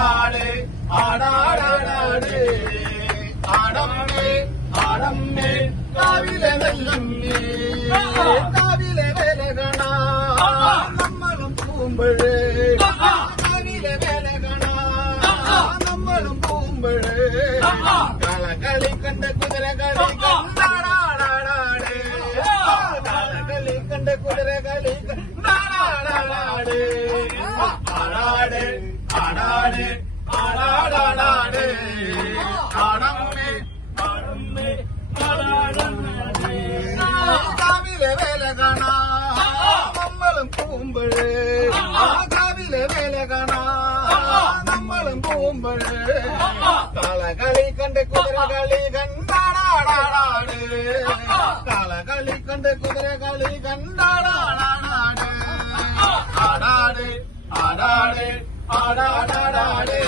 ആടാട് ആടാടാടാട് ആടമ്മേ ആടമ്മേ കാവിലെ വെല്ലമ്മേ കാവിലെ വേല കാണാ നമ്മളും പൂമ്പഴേ കാവിലെ വേല കാണാ നമ്മളും പൂമ്പഴേ കളകളി കണ്ട കുതിര കളി കണ്ടാടാടാട് കളകളി കണ്ട കുതിര കളി കണ്ടാടാടാട് ആടാട് ആടാട് ആടാടാടാട് ആടമ്മേ ആടമ്മേ ആടാടാടാട് കാവിലെ വേല കാണാ നമ്മളും പൂമ്പഴേ കാവിലെ വേല കാണാ നമ്മളും പൂമ്പഴേ കളകളി കണ്ട് കുതിര കളി കണ്ടാടാടാട് കളകളി കണ്ട് കുതിര കളി കണ്ടാടാടാട് ആടാട് ആടാട് ആടാടാടാട്